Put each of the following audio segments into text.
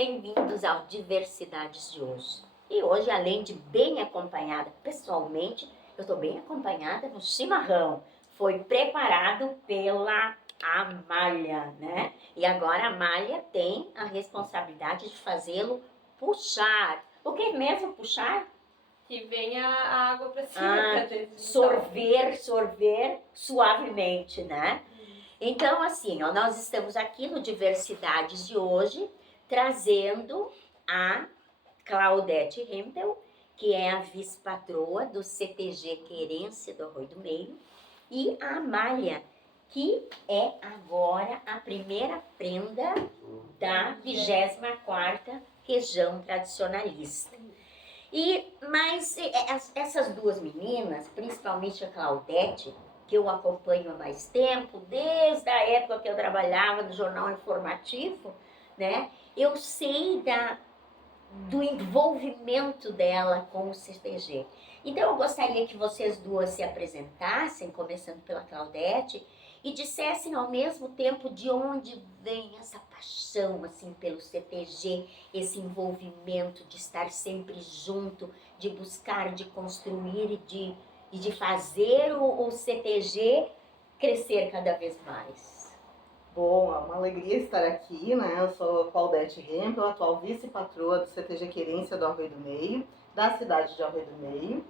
bem-vindos ao Diversidades de hoje. E hoje, além de bem acompanhada pessoalmente, eu estou bem acompanhada no chimarrão. Foi preparado pela Amália, né? E agora a Amália tem a responsabilidade de fazê-lo puxar. O que mesmo puxar? Que venha a água para cima. Sorver suavemente, né? Então, assim, ó, nós estamos aqui no Diversidades de hoje, trazendo a Claudete Hempel, que é a vice-patroa do CTG Querência do Arroio do Meio, e a Amália, que é agora a primeira prenda da 24ª Região Tradicionalista. Mas essas duas meninas, principalmente a Claudete, que eu acompanho há mais tempo, desde a época que eu trabalhava no Jornal Informativo, né? Eu sei do envolvimento dela com o CTG. Então eu gostaria que vocês duas se apresentassem, começando pela Claudete, e dissessem ao mesmo tempo de onde vem essa paixão assim pelo CTG, esse envolvimento de estar sempre junto, de buscar, de construir e de fazer o CTG crescer cada vez mais. Bom, é uma alegria estar aqui, né? Eu sou Claudete Hempel, atual vice-patroa do CTG Querência do Arroio do Meio, da cidade de Arroio do Meio.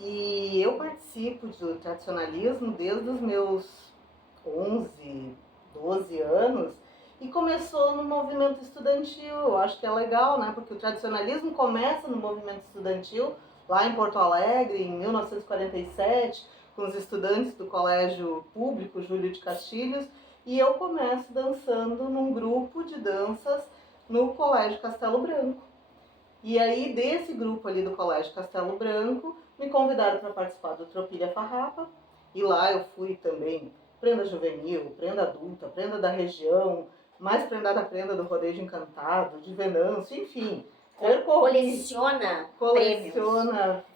E eu participo do tradicionalismo desde os meus 11, 12 anos e começou no movimento estudantil. Eu acho que é legal, né? Porque o tradicionalismo começa no movimento estudantil, lá em Porto Alegre, em 1947, com os estudantes do Colégio Público Júlio de Castilhos, e eu começo dançando num grupo de danças no Colégio Castelo Branco. E aí, desse grupo ali do Colégio Castelo Branco, me convidaram para participar do Tropilha Farrapa, e lá eu fui também prenda juvenil, prenda adulta, prenda da região, mais prenda do Rodeio Encantado, de Venâncio, enfim. Coleciona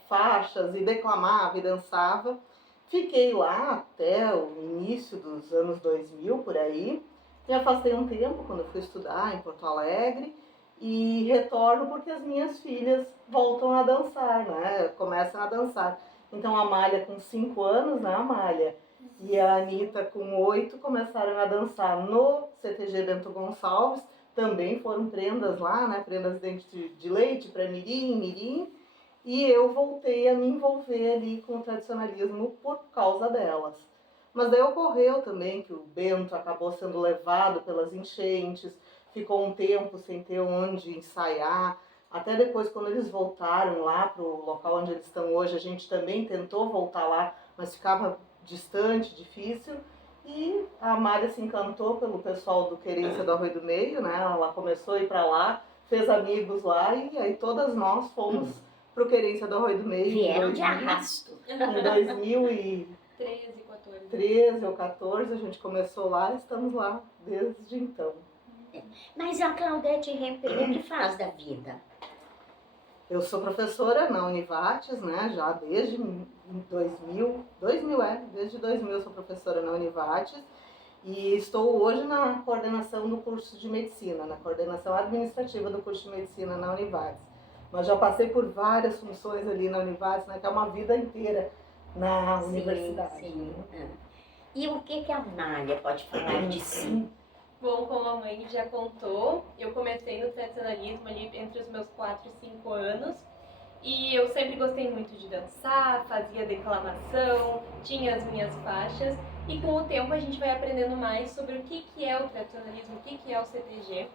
faixas e declamava e dançava. Fiquei lá até o início dos anos 2000, por aí. Me afastei um tempo quando eu fui estudar em Porto Alegre e retorno porque as minhas filhas voltam a dançar, né? Começam a dançar. Então a Amália com 5 anos, né, Amália? E a Anitta com 8 começaram a dançar no CTG Bento Gonçalves. Também foram prendas lá, né? Prendas de leite para mirim. E eu voltei a me envolver ali com o tradicionalismo por causa delas. Mas daí ocorreu também que o Bento acabou sendo levado pelas enchentes, ficou um tempo sem ter onde ensaiar. Até depois, quando eles voltaram lá para o local onde eles estão hoje, a gente também tentou voltar lá, mas ficava distante, difícil. E a Amália se encantou pelo pessoal do Querência do Arroio do Meio, né? Ela começou a ir para lá, fez amigos lá e aí todas nós fomos pro Querência do Arroio do Meio. Vieram de arrasto. Em 2013 ou 14, a gente começou lá e estamos lá desde então. Mas a Claudete Hempel, o que faz da vida? Eu sou professora na Univates, né, já desde 2000, desde 2000 eu sou professora na Univates e estou hoje na coordenação do curso de medicina, na coordenação administrativa do curso de medicina na Univates. Mas já passei por várias funções ali na Univates, né, que é uma vida inteira na universidade. Sim. E o que a Amália pode falar de si? Bom, como a mãe já contou, eu comecei no tradicionalismo ali entre os meus 4 e 5 anos. E eu sempre gostei muito de dançar, fazia declamação, tinha as minhas faixas. E com o tempo a gente vai aprendendo mais sobre o que é o tradicionalismo, o que é o CTG.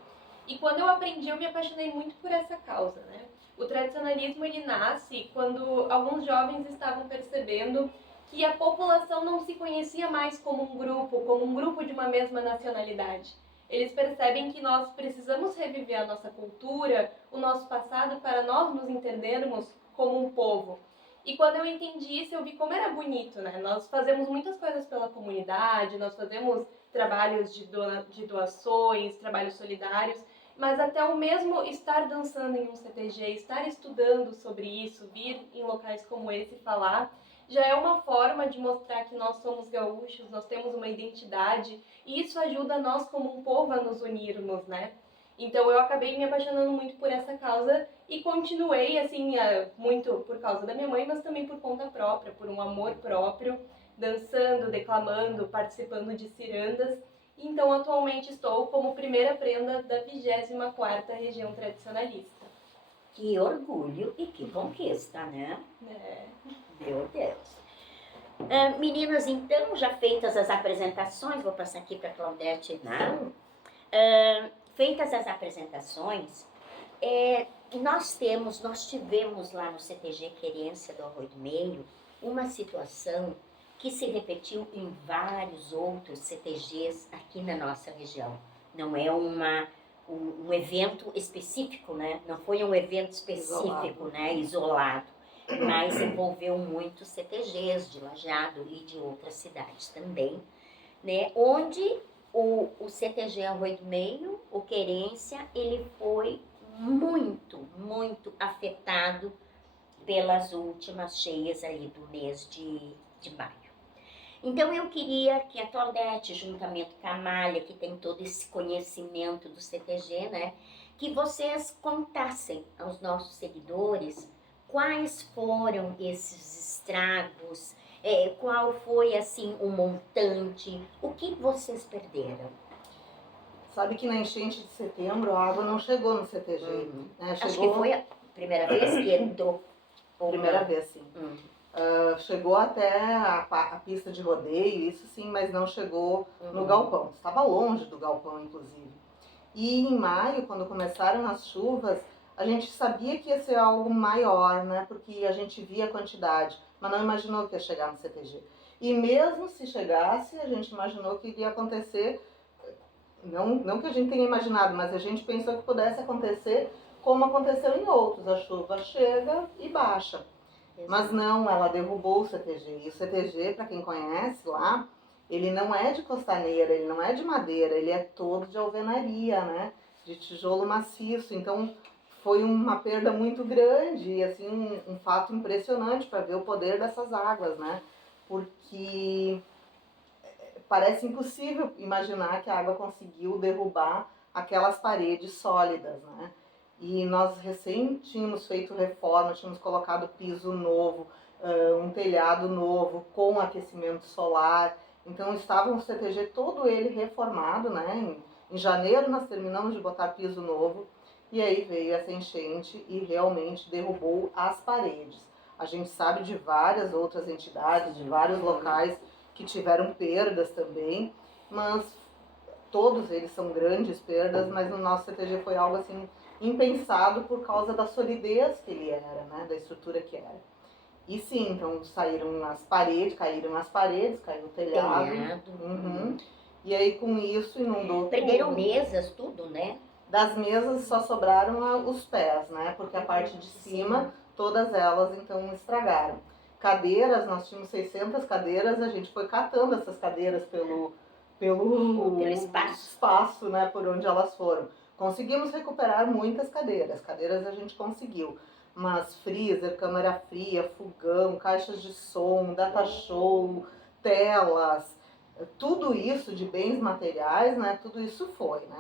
E quando eu aprendi, eu me apaixonei muito por essa causa, né? O tradicionalismo, ele nasce quando alguns jovens estavam percebendo que a população não se conhecia mais como um grupo de uma mesma nacionalidade. Eles percebem que nós precisamos reviver a nossa cultura, o nosso passado, para nós nos entendermos como um povo. E quando eu entendi isso, eu vi como era bonito, né? Nós fazemos muitas coisas pela comunidade, nós fazemos trabalhos de doações, trabalhos solidários, mas até o mesmo estar dançando em um CTG, estar estudando sobre isso, vir em locais como esse falar, já é uma forma de mostrar que nós somos gaúchos, nós temos uma identidade, e isso ajuda nós como um povo a nos unirmos, né? Então eu acabei me apaixonando muito por essa causa e continuei, assim, muito por causa da minha mãe, mas também por conta própria, por um amor próprio, dançando, declamando, participando de cirandas. Então atualmente estou como primeira prenda da 24ª região tradicionalista. Que orgulho e que conquista, né? É. Meu Deus. Meninas, então, já feitas as apresentações, vou passar aqui para a Claudete, não? Feitas as apresentações, nós tivemos lá no CTG Querência do Arroio do Meio uma situação que se repetiu em vários outros CTGs aqui na nossa região. Não é um evento específico, né? Não foi um evento específico, isolado, mas envolveu muitos CTGs de Lajeado e de outras cidades também, né? Onde o CTG Arroio do Meio, o Querência, ele foi muito, muito afetado pelas últimas cheias ali do mês de maio. Então eu queria que a Claudete, juntamente com a Amália, que tem todo esse conhecimento do CTG, né, que vocês contassem aos nossos seguidores quais foram esses estragos, qual foi assim o montante, o que vocês perderam. Sabe que na enchente de setembro a água não chegou no CTG. Né? Acho que foi a primeira vez que entrou. Primeira vez, sim. Chegou até a pista de rodeio, isso sim, mas não chegou no galpão. Estava longe do galpão, inclusive. E em maio, quando começaram as chuvas, a gente sabia que ia ser algo maior, né? Porque a gente via a quantidade, mas não imaginou que ia chegar no CTG. E mesmo se chegasse, a gente imaginou que iria acontecer, não que a gente tenha imaginado, mas a gente pensou que pudesse acontecer como aconteceu em outros. A chuva chega e baixa. Mas não, ela derrubou o CTG. E o CTG, para quem conhece lá, ele não é de costaneira, ele não é de madeira, ele é todo de alvenaria, né? De tijolo maciço. Então foi uma perda muito grande e assim, um fato impressionante para ver o poder dessas águas, né? Porque parece impossível imaginar que a água conseguiu derrubar aquelas paredes sólidas, né? E nós recém tínhamos feito reforma, tínhamos colocado piso novo, um telhado novo com aquecimento solar. Então estava o CTG todo ele reformado, né? Em janeiro nós terminamos de botar piso novo e aí veio essa enchente e realmente derrubou as paredes. A gente sabe de várias outras entidades, de vários locais que tiveram perdas também, mas todos eles são grandes perdas, mas no nosso CTG foi algo assim impensado por causa da solidez que ele era, né, da estrutura que era. E sim, então caíram as paredes, caiu o telhado. E aí com isso inundou Perderam tudo. mesas, tudo, né? Das mesas só sobraram os pés, né, porque a parte de cima, todas elas então estragaram. Cadeiras, nós tínhamos 600 cadeiras, a gente foi catando essas cadeiras pelo espaço, né, por onde elas foram. Conseguimos recuperar muitas cadeiras a gente conseguiu, mas freezer, câmara fria, fogão, caixas de som, data show, telas, tudo isso de bens materiais, né, tudo isso foi, né,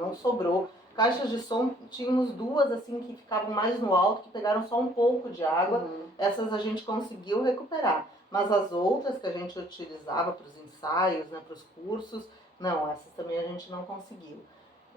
não sobrou. Caixas de som, tínhamos duas assim que ficavam mais no alto, que pegaram só um pouco de água, essas a gente conseguiu recuperar. Mas as outras que a gente utilizava para os ensaios, né, para os cursos, não, essas também a gente não conseguiu.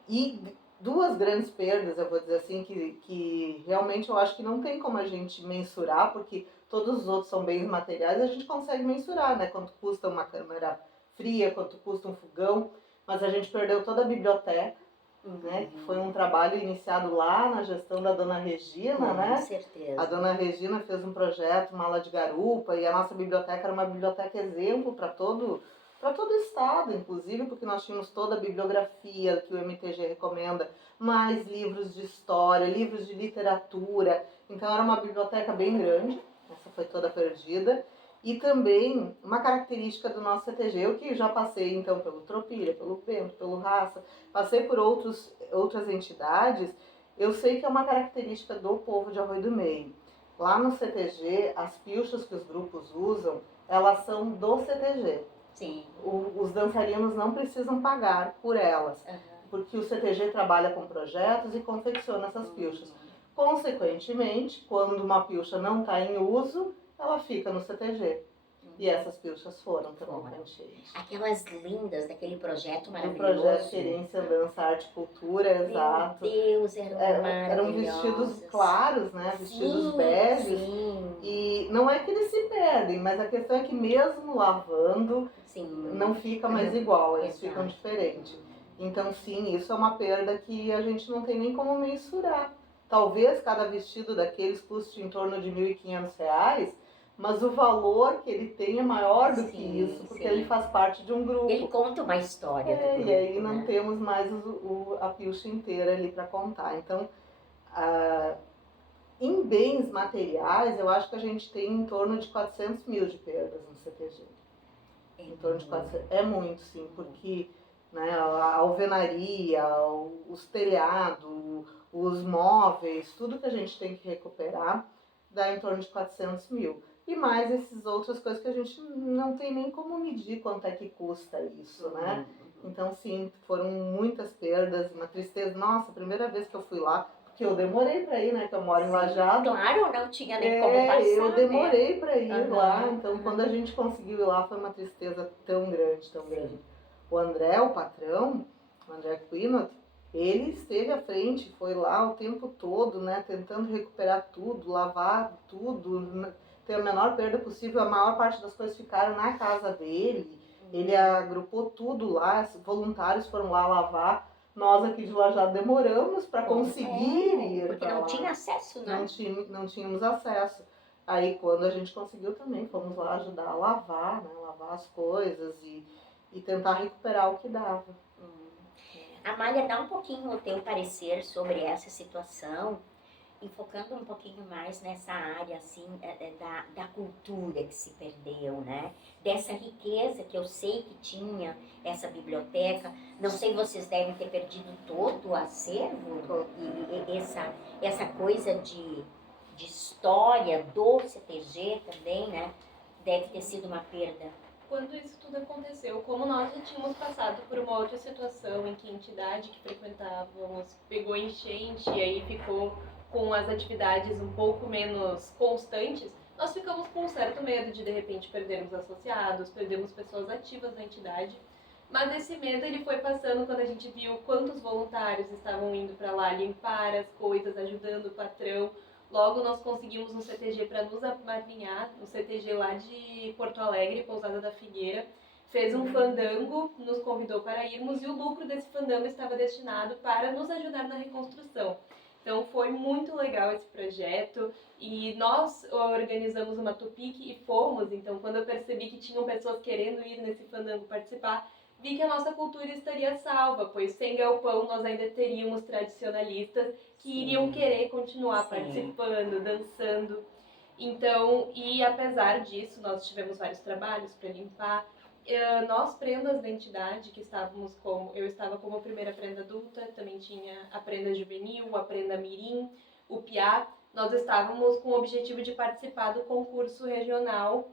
E duas grandes perdas, eu vou dizer assim, que realmente eu acho que não tem como a gente mensurar, porque todos os outros são bens materiais, a gente consegue mensurar, né? Quanto custa uma câmara fria, quanto custa um fogão, mas a gente perdeu toda a biblioteca, né? Que foi um trabalho iniciado lá na gestão da Dona Regina, né? Com certeza. A Dona Regina fez um projeto, Mala de Garupa, e a nossa biblioteca era uma biblioteca exemplo para todo o estado, inclusive, porque nós tínhamos toda a bibliografia que o MTG recomenda, mais livros de história, livros de literatura. Então era uma biblioteca bem grande, essa foi toda perdida. E também uma característica do nosso CTG, eu que já passei então pelo Tropilha, pelo Bento, pelo Raça, passei por outras entidades, eu sei que é uma característica do povo de Arroio do Meio. Lá no CTG, as pilchas que os grupos usam, elas são do CTG. Sim. Os dançarinos não precisam pagar por elas. porque o CTG trabalha com projetos e confecciona essas pilchas. Consequentemente, quando uma pilcha não está em uso, ela fica no CTG. E essas pilchas foram também preenchidas. Aquelas lindas daquele projeto Do maravilhoso. projeto Querência, Dança, Arte e Cultura, exato. Meu Deus, Eram vestidos claros, né? Vestidos beges. Sim. E não é que eles se perdem, mas a questão é que mesmo lavando, Sim. não fica mais igual, eles Exato. ficam diferentes. Então, sim, isso é uma perda que a gente não tem nem como mensurar. Talvez cada vestido daqueles custe em torno de R$ 1.500, mas o valor que ele tem é maior do que isso, porque ele faz parte de um grupo. Ele conta uma história do grupo, E aí não né? temos mais a pilcha inteira ali para contar. Então, em bens materiais, eu acho que a gente tem em torno de 400 mil de perdas no CTG. Em torno de 400. É muito, sim, porque né, a alvenaria, os telhados, os móveis, tudo que a gente tem que recuperar dá em torno de 400 mil. E mais essas outras coisas que a gente não tem nem como medir quanto é que custa isso, né? Então, sim, foram muitas perdas, uma tristeza. Nossa, a primeira vez que eu fui lá, porque eu demorei para ir, né? Que eu moro em Lajeado. Claro, não tinha nem como passar. Eu demorei para ir Uhum, lá, então quando a gente conseguiu ir lá foi uma tristeza tão grande, tão grande. O André, o patrão, o André Quinot, ele esteve à frente, foi lá o tempo todo, né? Tentando recuperar tudo, lavar tudo, ter a menor perda possível. A maior parte das coisas ficaram na casa dele. Ele agrupou tudo lá, voluntários foram lá lavar. Nós aqui de Lajeado demoramos para conseguir ir. Porque não tinha acesso, né? Não tínhamos acesso. Aí quando a gente conseguiu também, fomos lá ajudar a lavar, né? Lavar as coisas e tentar recuperar o que dava. Amália, dá um pouquinho o teu parecer sobre essa situação, enfocando um pouquinho mais nessa área assim da cultura que se perdeu, né? Dessa riqueza que eu sei que tinha essa biblioteca. Não sei, vocês devem ter perdido todo o acervo e essa coisa de história do CTG também, né? Deve ter sido uma perda. Quando isso tudo aconteceu, como nós já tínhamos passado por uma outra situação em que a entidade que frequentávamos pegou enchente e aí ficou com as atividades um pouco menos constantes, nós ficamos com um certo medo de repente perdermos associados, perdermos pessoas ativas na entidade. Mas esse medo ele foi passando quando a gente viu quantos voluntários estavam indo para lá limpar as coisas, ajudando o patrão. Logo nós conseguimos um CTG para nos amadrinhar, um CTG lá de Porto Alegre, Pousada da Figueira. Fez um fandango, nos convidou para irmos e o lucro desse fandango estava destinado para nos ajudar na reconstrução. Então foi muito legal esse projeto e nós organizamos uma tupique e fomos. Então quando eu percebi que tinham pessoas querendo ir nesse fandango participar, vi que a nossa cultura estaria salva, pois sem galpão nós ainda teríamos tradicionalistas que iriam querer continuar participando, dançando. Então, e apesar disso, nós tivemos vários trabalhos para limpar. Nós, prendas da entidade, que estávamos eu estava como primeira prenda adulta, também tinha a prenda juvenil, a prenda mirim, o piá. Nós estávamos com o objetivo de participar do concurso regional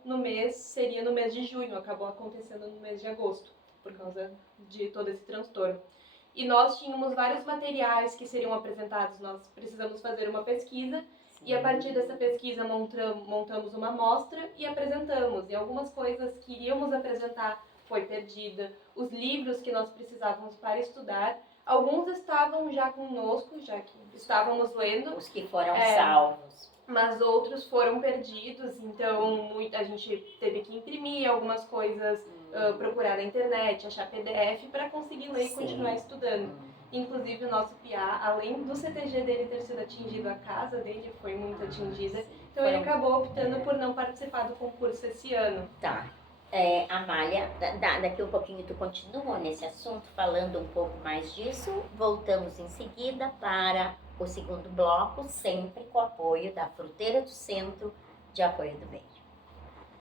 seria no mês de junho, acabou acontecendo no mês de agosto, por causa de todo esse transtorno. E nós tínhamos vários materiais que seriam apresentados, nós precisamos fazer uma pesquisa. E a partir dessa pesquisa montamos uma amostra e apresentamos. E algumas coisas que iríamos apresentar foi perdida. Os livros que nós precisávamos para estudar, alguns estavam já conosco, já que estávamos lendo. Os que foram salvos. Mas outros foram perdidos, então a gente teve que imprimir algumas coisas, procurar na internet, achar PDF para conseguir ler e continuar estudando. Inclusive o nosso piá, além do CTG dele ter sido atingido, a casa dele foi muito atingida. Então ele acabou optando por não participar do concurso esse ano. Tá. Amália, daqui um pouquinho tu continua nesse assunto, falando um pouco mais disso. Voltamos em seguida para o segundo bloco, sempre com o apoio da Fruteira do Centro de Apoio do Bem.